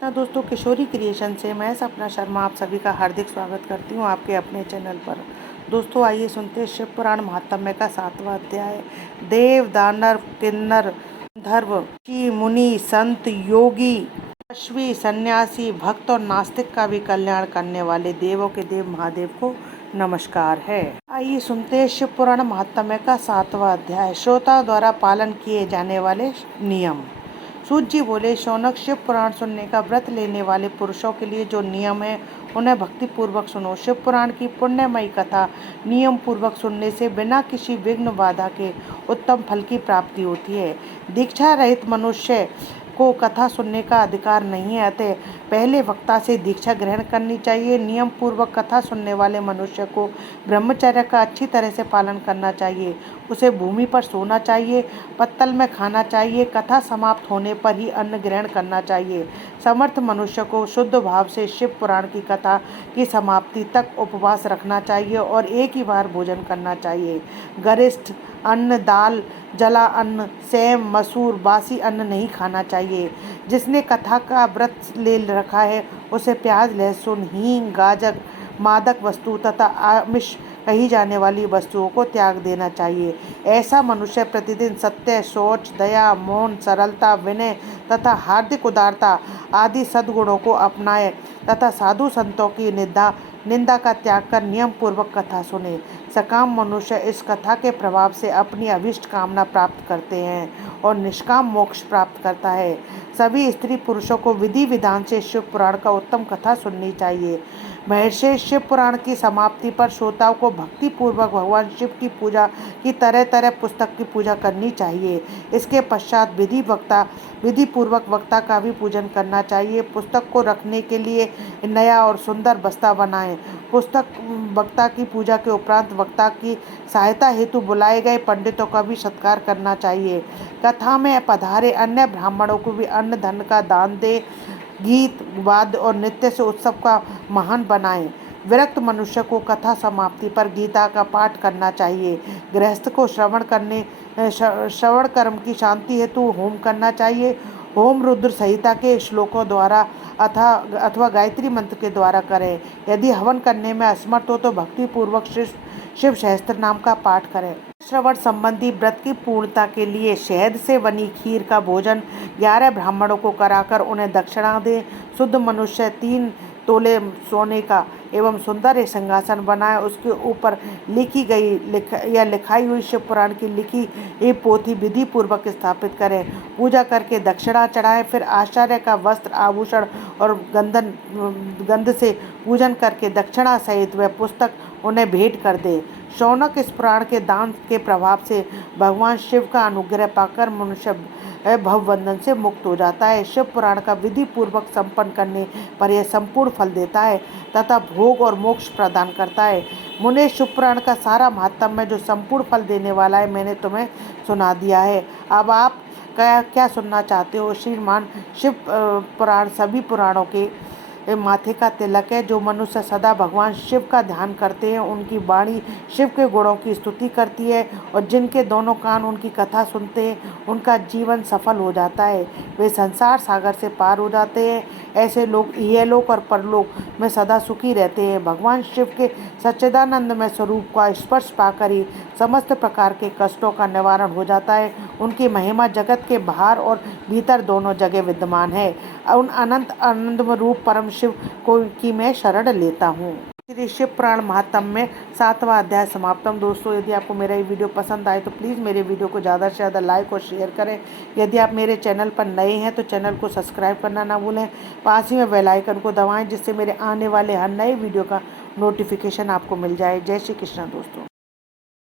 तो दोस्तों, किशोरी क्रिएशन से मैं सपना शर्मा आप सभी का हार्दिक स्वागत करती हूँ आपके अपने चैनल पर। दोस्तों, आइए सुनते हैं शिव पुराण महात्म्य का 7वां अध्याय। देव दानव किन्नर गंधर्व ऋषि मुनि संत योगी अश्वी सन्यासी भक्त और नास्तिक का भी कल्याण करने वाले देवों के देव महादेव को नमस्कार है। आइए सुनते हैं शिव पुराण महात्म्य का 7वां अध्याय। श्रोता द्वारा पालन किए जाने वाले नियम। सूत जी बोले, शौनक, शिव पुराण सुनने का व्रत लेने वाले पुरुषों के लिए जो नियम है उन्हें भक्ति पूर्वक सुनो। शिव पुराण की पुण्यमयी कथा नियम पूर्वक सुनने से बिना किसी विघ्न बाधा के उत्तम फल की प्राप्ति होती है। दीक्षा रहित मनुष्य को कथा सुनने का अधिकार नहीं है, अतः पहले वक्ता से दीक्षा ग्रहण करनी चाहिए। नियम पूर्वक कथा सुनने वाले मनुष्य को ब्रह्मचर्य का अच्छी तरह से पालन करना चाहिए। उसे भूमि पर सोना चाहिए, पत्तल में खाना चाहिए। कथा समाप्त होने पर ही अन्न ग्रहण करना चाहिए। समर्थ मनुष्य को शुद्ध भाव से शिव पुराण की कथा की समाप्ति तक उपवास रखना चाहिए और एक ही बार भोजन करना चाहिए। गरिष्ठ अन्न, दाल, जला अन्न, सेम, मसूर, बासी अन्न नहीं खाना चाहिए। जिसने कथा का व्रत ले रखा है उसे प्याज, लहसुन, हींग, गाजर, मादक वस्तु तथा आमिष कही जाने वाली वस्तुओं को त्याग देना चाहिए। ऐसा मनुष्य प्रतिदिन सत्य, शौच, दया, मौन, सरलता, विनय तथा हार्दिक उदारता आदि सद्गुणों को अपनाए तथा साधु संतों की निंदा का त्याग कर नियम पूर्वक कथा सुने। सकाम मनुष्य इस कथा के प्रभाव से अपनी अभिष्ट कामना प्राप्त करते हैं और निष्काम मोक्ष प्राप्त करता है। सभी स्त्री पुरुषों को विधि विधान से शिव पुराण का उत्तम कथा सुननी चाहिए। महर्षि शिव पुराण की समाप्ति पर श्रोताओं को भक्ति पूर्वक भगवान शिव की पूजा की तरह तरह पुस्तक की पूजा करनी चाहिए। इसके पश्चात विधि पूर्वक वक्ता का भी पूजन करना चाहिए। पुस्तक को रखने के लिए नया और सुंदर बस्ता बनाएं। पुस्तक वक्ता की पूजा के उपरांत वक्ता की सहायता हेतु बुलाए गए पंडितों का भी सत्कार करना चाहिए। कथा में पधारे अन्य ब्राह्मणों को भी अन्न धन का दान दे। गीत, वाद्य और नृत्य से उत्सव का महान बनाएं। विरक्त मनुष्य को कथा समाप्ति पर गीता का पाठ करना चाहिए। गृहस्थ को श्रवण कर्म की शांति हेतु होम करना चाहिए। होम रुद्र संहिता के श्लोकों द्वारा अथवा गायत्री मंत्र के द्वारा करें। यदि हवन करने में असमर्थ हो तो भक्ति पूर्वक शिव सहस्त्र नाम का पाठ करें। श्रवण संबंधी व्रत की पूर्णता के लिए शहद से बनी खीर का भोजन 11 ब्राह्मणों को कराकर उन्हें दक्षिणा दें। शुद्ध मनुष्य 3 तोले सोने का एवं सुंदर एक सिंहासन बनाए। उसके ऊपर लिखाई हुई शिव पुराण की लिखी एक पोथी विधि पूर्वक स्थापित करें। पूजा करके दक्षिणा चढ़ाएं। फिर आचार्य का वस्त्र, आभूषण और गंध से पूजन करके दक्षिणा सहित वह पुस्तक उन्हें भेंट कर दे। शौनक इस पुराण के दान के प्रभाव से भगवान शिव का अनुग्रह पाकर मनुष्य भवबंधन से मुक्त हो जाता है। शिव पुराण का विधि पूर्वक संपन्न करने पर यह संपूर्ण फल देता है तथा भोग और मोक्ष प्रदान करता है। मुने, शिव पुराण का सारा महात्म्य जो संपूर्ण फल देने वाला है मैंने तुम्हें सुना दिया है। अब आप क्या सुनना चाहते हो? श्रीमान शिव पुराण सभी पुराणों के माथे का तिलक है। जो मनुष्य सदा भगवान शिव का ध्यान करते हैं उनकी वाणी शिव के गुणों की स्तुति करती है और जिनके दोनों कान उनकी कथा सुनते हैं उनका जीवन सफल हो जाता है। वे संसार सागर से पार हो जाते हैं। ऐसे लोग इहलोक और परलोक में सदा सुखी रहते हैं। भगवान शिव के सच्चिदानंदमय स्वरूप का स्पर्श पाकर ही समस्त प्रकार के कष्टों का निवारण हो जाता है। उनकी महिमा जगत के बाहर और भीतर दोनों जगह विद्यमान है। उन अनंत आनंदमय रूप परम शिव की मैं शरण लेता हूँ। श्री शिव पुराण महात्म्य 7वां अध्याय समाप्तम। दोस्तों, यदि आपको मेरा ये वीडियो पसंद आए तो प्लीज़ मेरे वीडियो को ज़्यादा से ज़्यादा लाइक और शेयर करें। यदि आप मेरे चैनल पर नए हैं तो चैनल को सब्सक्राइब करना ना भूलें। पास ही में बेल आइकन को दबाएं जिससे मेरे आने वाले हर नए वीडियो का नोटिफिकेशन आपको मिल जाए। जय श्री कृष्ण दोस्तों।